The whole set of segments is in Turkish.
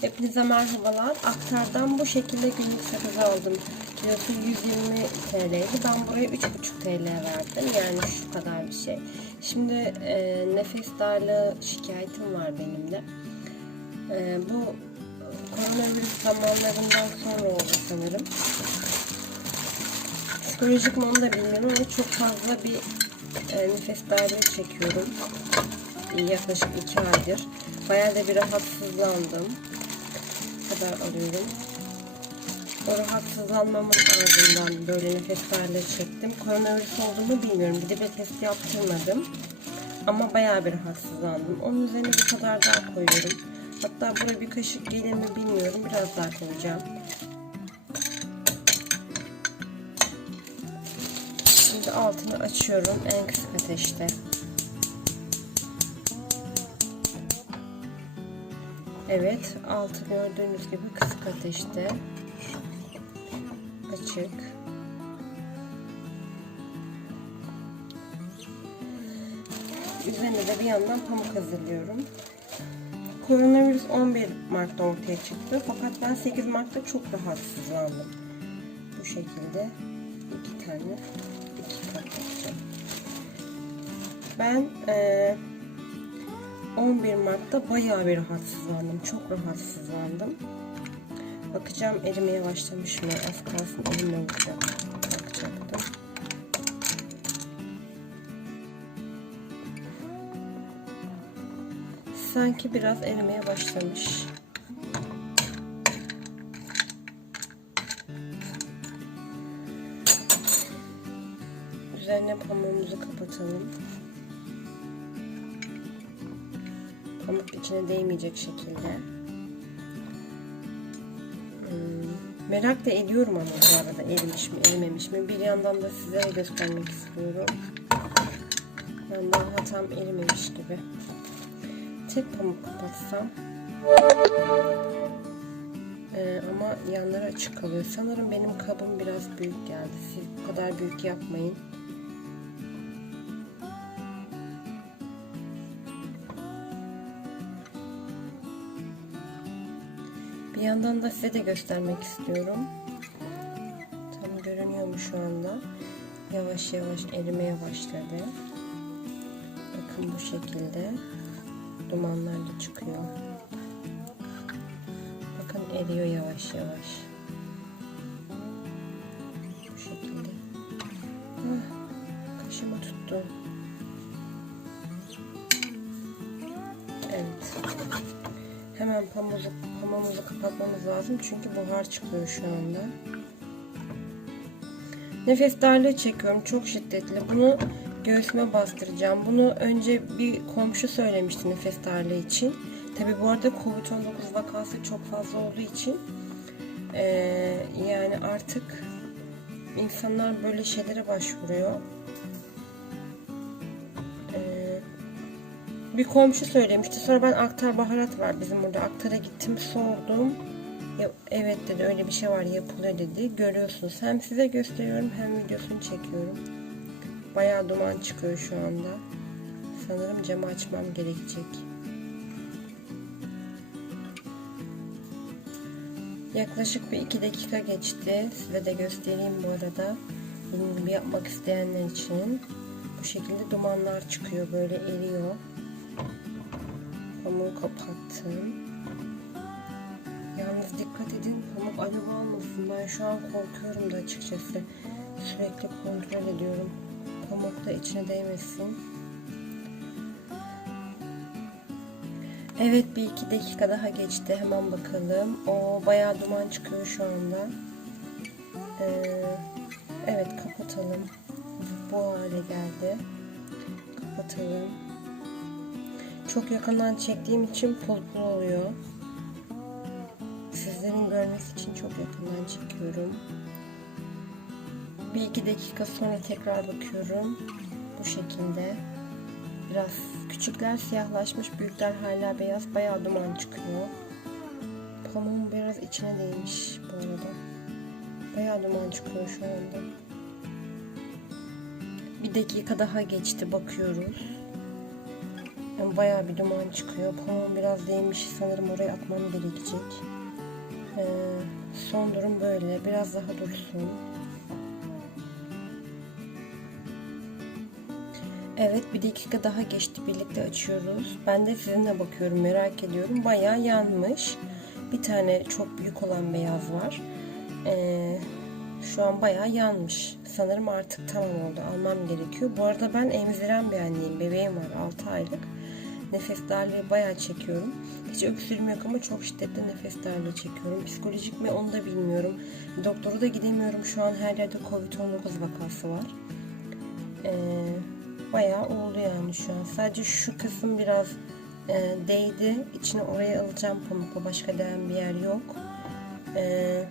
Hepinize merhabalar. Aktar'dan bu şekilde günlük sakız aldım. Kilosu 120 TL'ydi. Ben buraya 3,5 TL verdim. Yani şu kadar bir şey. Şimdi e, nefes darlığı şikayetim var benim de. E, bu koronavirüs zamanlarından sonra oldu sanırım. Psikolojik mi onu da bilmiyorum ama çok fazla bir e, nefes darlığı çekiyorum. Yaklaşık 2 aydır. Bayağı da bir rahatsızlandım. Kadar alıyorum. O rahatsızlanmamın ardından böyle nefes darlığı çektim. Koronavirüs olduğunu bilmiyorum. Bir de bir test yaptırmadım. Ama bayağı bir rahatsızlandım. Onun üzerine bir kadar daha koyuyorum. Hatta buraya bir kaşık gelir mi bilmiyorum. Biraz daha koyacağım. Şimdi altını açıyorum en kısık ateşte. Evet, altı gördüğünüz gibi kısık ateşte. Açık. Üzerine de bir yandan pamuk hazırlıyorum. Koronavirüs 11 Mart'ta ortaya çıktı. Fakat ben 8 Mart'ta çok rahatsızlandım. Bu şekilde iki tane iki kat. Ben eee 11 Mart'ta bayağı bir rahatsızlandım. Çok rahatsızlandım. Bakacağım erimeye başlamış mı? Az kalsın vuracak. Bakacaktım. Sanki biraz erimeye başlamış. Üzerine pamuğumuzu kapatalım. Pamuk içine değmeyecek şekilde. Hmm, merak da ediyorum ama bu arada erimiş mi erimemiş mi. Bir yandan da size göstermek istiyorum. Ben daha tam erimemiş gibi. Tek pamuk kapatsam. Ee, ama yanları açık kalıyor. Sanırım benim kabım biraz büyük geldi. Siz bu kadar büyük yapmayın. Bir yandan da size de göstermek istiyorum. Tam görünüyor mu şu anda? Yavaş yavaş erimeye başladı. Bakın bu şekilde dumanlar da çıkıyor. Bakın eriyor yavaş yavaş. Bu şekilde. Ah, kaşıma tuttu. Evet. Hemen pamuğumuzu, pamuğumuzu kapatmamız lazım çünkü buhar çıkıyor şu anda. Nefes darlığı çekiyorum çok şiddetli. Bunu göğsüme bastıracağım. Bunu önce bir komşu söylemişti nefes darlığı için. Tabi bu arada Covid-19 vakası çok fazla olduğu için ee, yani artık insanlar böyle şeylere başvuruyor. Bir komşu söylemişti. Sonra ben aktar baharat var bizim burada. Aktara gittim sordum. Ya, evet dedi öyle bir şey var yapılıyor dedi. Görüyorsunuz. Hem size gösteriyorum hem videosunu çekiyorum. Bayağı duman çıkıyor şu anda. Sanırım camı açmam gerekecek. Yaklaşık bir iki dakika geçti. Size de göstereyim bu arada. Benim gibi yapmak isteyenler için. Bu şekilde dumanlar çıkıyor. Böyle eriyor. Pamuğu kapattım. Yalnız dikkat edin pamuk alev almasın. Ben şu an korkuyorum da açıkçası. Sürekli kontrol ediyorum. Pamuk da içine değmesin. Evet bir iki dakika daha geçti. Hemen bakalım. O bayağı duman çıkıyor şu anda. Ee, evet kapatalım. Bu hale geldi. Kapatalım. Çok yakından çektiğim için pul pul oluyor. Sizlerin görmesi için çok yakından çekiyorum. Bir iki dakika sonra tekrar bakıyorum. Bu şekilde. Biraz küçükler siyahlaşmış, büyükler hala beyaz. Bayağı duman çıkıyor. Pamuğum biraz içine değmiş bu arada. Bayağı duman çıkıyor şu anda. Bir dakika daha geçti bakıyoruz. Yani bayağı bir duman çıkıyor. Pamuğum biraz değmiş. Sanırım oraya atmam gerekecek. Ee, son durum böyle. Biraz daha dursun. Evet bir dakika daha geçti. Birlikte açıyoruz. Ben de sizinle bakıyorum. Merak ediyorum. Bayağı yanmış. Bir tane çok büyük olan beyaz var. Ee, şu an bayağı yanmış. Sanırım artık tamam oldu. Almam gerekiyor. Bu arada ben emziren bir anneyim. Bebeğim var 6 aylık. Nefes darlığı bayağı çekiyorum. Hiç öksürüm yok ama çok şiddetli nefes darlığı çekiyorum. Psikolojik mi onu da bilmiyorum. Doktora da gidemiyorum. Şu an her yerde Covid-19 vakası var. Ee, bayağı oldu yani şu an. Sadece şu kısım biraz e, değdi. İçine oraya alacağım pamukla. Başka değen bir yer yok. Ee,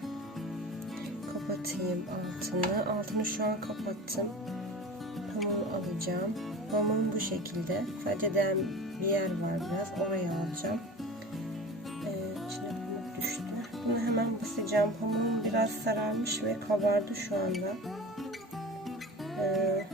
kapatayım altını. Altını şu an kapattım. Alacağım. Pamuğum bu şekilde. Sadece değen bir yer var biraz. Oraya alacağım. Ee, içine pamuk düştü. Bunu hemen basacağım. Pamuğum biraz sararmış ve kabardı şu anda. Ee,